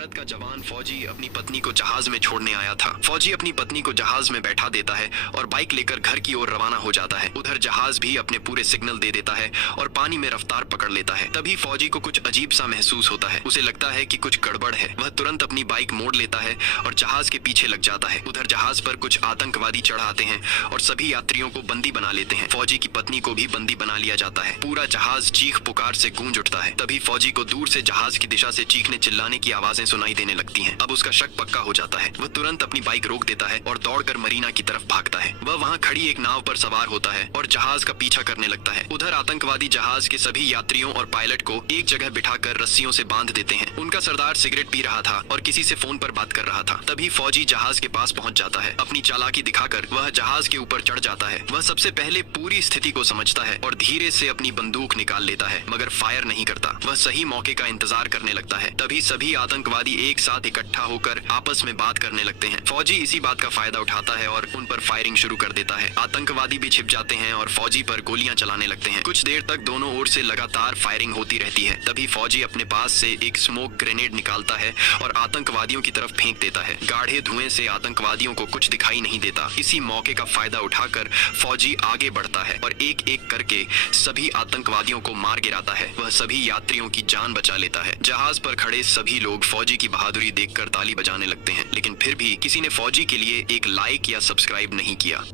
भारत का जवान फौजी अपनी पत्नी को जहाज में छोड़ने आया था। फौजी अपनी पत्नी को जहाज में बैठा देता है और बाइक लेकर घर की ओर रवाना हो जाता है। उधर जहाज भी अपने पूरे सिग्नल दे देता है और पानी में रफ्तार पकड़ लेता है। तभी फौजी को कुछ अजीब सा महसूस होता है। उसे लगता है कि कुछ गड़बड़ है। वह तुरंत अपनी बाइक मोड़ लेता है और जहाज के पीछे लग जाता है। उधर जहाज पर कुछ आतंकवादी चढ़ आते हैं और सभी यात्रियों को बंदी बना लेते हैं। फौजी की पत्नी को भी बंदी बना लिया जाता है। पूरा जहाज चीख पुकार से गूंज उठता है। तभी फौजी को दूर से जहाज की दिशा से चीखने चिल्लाने की आवाजें सुनाई देने लगती हैं। अब उसका शक पक्का हो जाता है। वह तुरंत अपनी बाइक रोक देता है और दौड़कर मरीना की तरफ भागता है। वह वहां खड़ी एक नाव पर सवार होता है और जहाज का पीछा करने लगता है। उधर आतंकवादी जहाज के सभी यात्रियों और पायलट को एक जगह बिठाकर रस्सियों से बांध देते हैं। उनका सरदार सिगरेट पी रहा था और किसी से फोन पर बात कर रहा था। तभी फौजी जहाज के पास पहुंच जाता है। अपनी चालाकी दिखाकर वह जहाज के ऊपर चढ़ जाता है। वह सबसे पहले पूरी स्थिति को समझता है और धीरे से अपनी बंदूक निकाल लेता है, मगर फायर नहीं करता। वह सही मौके का इंतजार करने लगता है। तभी सभी आतंकवादी एक साथ इकट्ठा होकर आपस में बात करने लगते हैं। फौजी इसी बात का फायदा उठाता है और उन पर फायरिंग शुरू कर देता है। आतंकवादी भी छिप जाते हैं और फौजी पर गोलियां चलाने लगते हैं। कुछ देर तक दोनों ओर से लगातार फायरिंग होती रहती है। तभी फौजी अपने पास से एक स्मोक ग्रेनेड निकालता है और आतंकवादियों की तरफ फेंक देता है। गाढ़े धुएं से आतंकवादियों को कुछ दिखाई नहीं देता। इसी मौके का फायदा उठाकर फौजी आगे बढ़ता है और एक एक करके सभी आतंकवादियों को मार गिराता है। वह सभी यात्रियों की जान बचा लेता है। जहाज पर खड़े सभी लोग फौजी की बहादुरी देखकर ताली बजाने लगते हैं, लेकिन फिर भी किसी ने फौजी के लिए एक लाइक या सब्सक्राइब नहीं किया।